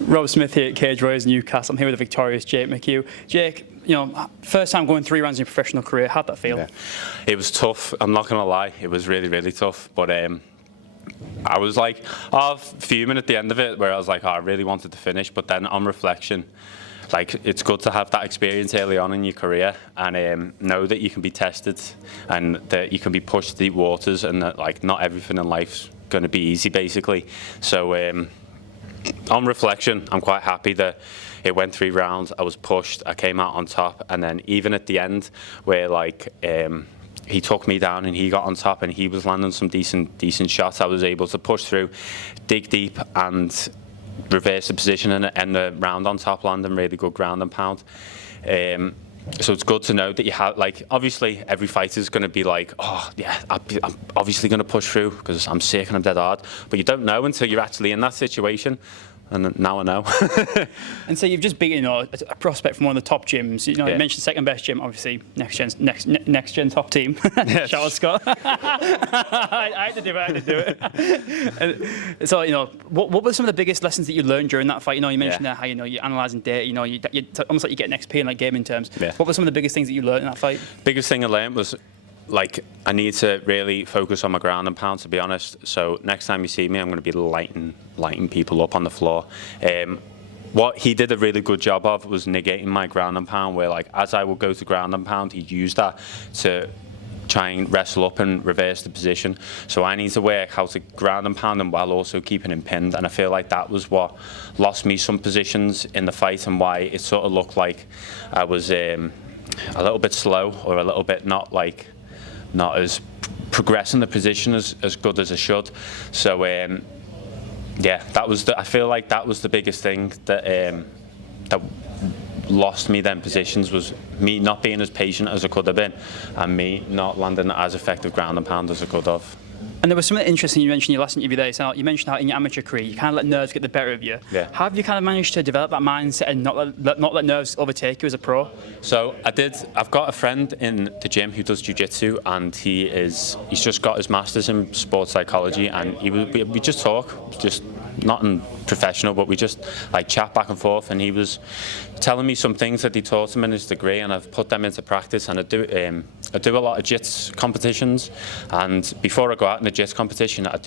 Rob Smith here at Cage Warriors Newcastle. I'm here with the victorious Jake McHugh. Jake, first time going 3 rounds in your professional career, how'd that feel? Yeah. It was tough, I'm not going to lie. It was really, really tough. But I was like fuming at the end of it, where I was like, I really wanted to finish. But then on reflection, like, it's good to have that experience early on in your career and know that you can be tested and that you can be pushed to deep waters, and that, like, not everything in life's going to be easy, basically. So on reflection, I'm quite happy that it went 3 rounds. I was pushed, I came out on top, and then even at the end, where like he took me down and he got on top and he was landing some decent shots, I was able to push through, dig deep, and reverse the position and end the round on top, landing really good ground and pound. So it's good to know that you have, like, obviously every fighter is going to be like, oh yeah, I'm obviously going to push through because I'm sick and I'm dead hard, but you don't know until you're actually in that situation. And now I know. And so you've just beaten a prospect from one of the top gyms. You mentioned second best gym, obviously next gen top team. Yes. Charles Scott. I had to do it. And so what were some of the biggest lessons that you learned during that fight? You mentioned there how you're analysing data. You almost like you get an XP in like gaming terms. Yeah. What were some of the biggest things that you learned in that fight? Biggest thing I learned was, like, I need to really focus on my ground and pound, to be honest. So next time you see me, I'm going to be lighting people up on the floor. What he did a really good job of was negating my ground and pound, where, like, as I would go to ground and pound, he'd use that to try and wrestle up and reverse the position. So I need to work how to ground and pound him while also keeping him pinned. And I feel like that was what lost me some positions in the fight, and why it sort of looked like I was a little bit slow, or a little bit not as progressing the position as good as I should. So yeah, I feel like that was the biggest thing that lost me then positions, was me not being as patient as I could have been, and me not landing as effective ground and pound as I could have. And there was something interesting you mentioned in your last interview there. So you mentioned how in your amateur career you kind of let nerves get the better of you. Yeah. How have you kind of managed to develop that mindset and not let nerves overtake you as a pro? So I've got a friend in the gym who does jiu-jitsu, and he's just got his master's in sports psychology, and we just talk, just nothing professional, but we just like chat back and forth, and he was telling me some things that he taught him in his degree, and I've put them into practice. And I do a lot of jits competitions, and before I go out in a jits competition, I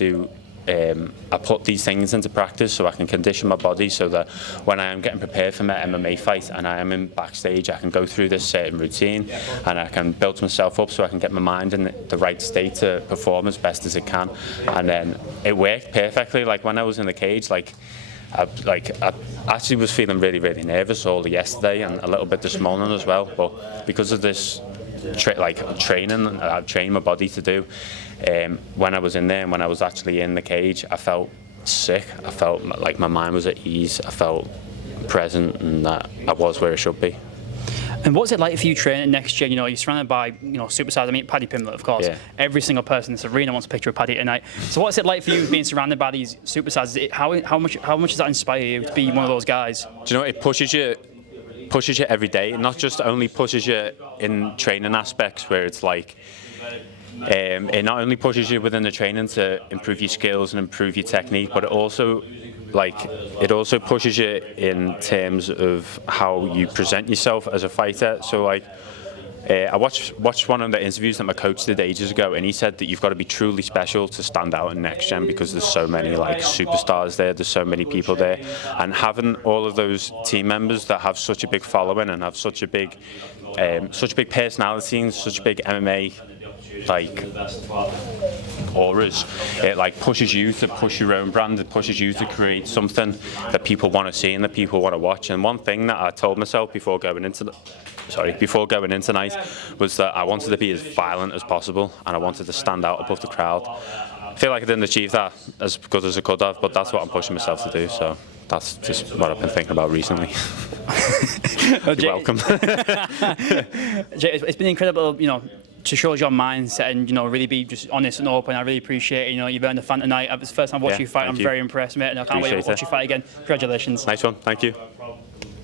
put these things into practice so I can condition my body, so that when I am getting prepared for my MMA fight and I am in backstage, I can go through this certain routine and I can build myself up so I can get my mind in the right state to perform as best as it can. And then it worked perfectly. Like, when I was in the cage, I actually was feeling really, really nervous all yesterday, and a little bit this morning as well. But because of this training I've trained my body to do, when I was in there and when I was actually in the cage, I felt sick. I felt like my mind was at ease. I felt present, and that I was where I should be. And what's it like for you training next gen? You're surrounded by superstars. I mean, Paddy Pimblett, of course. Yeah. Every single person in this arena wants a picture of Paddy tonight. So what's it like for you being surrounded by these superstars? How much does that inspire you to be one of those guys? Do you know, it pushes you every day. It not just only pushes you in training aspects, where it's like it not only pushes you within the training to improve your skills and improve your technique, but it also pushes you in terms of how you present yourself as a fighter. So I watched one of the interviews that my coach did ages ago, and he said that you've got to be truly special to stand out in next gen, because there's so many superstars there's so many people there, and having all of those team members that have such a big following and have such a big personality and such a big MMA auras, it pushes you to push your own brand. It pushes you to create something that people want to see and that people want to watch. And one thing that I told myself before going into tonight was that I wanted to be as violent as possible, and I wanted to stand out above the crowd. I feel like I didn't achieve that as good as I could have, but that's what I'm pushing myself to do. So that's just what I've been thinking about recently. You're welcome. Jay, it's been incredible, to show your mindset and really be just honest and open. I really appreciate it. You've earned a fan tonight. It's the first time I watched you fight. I'm very impressed, mate, and I can't wait to watch you fight again. Congratulations. Nice one. Thank you.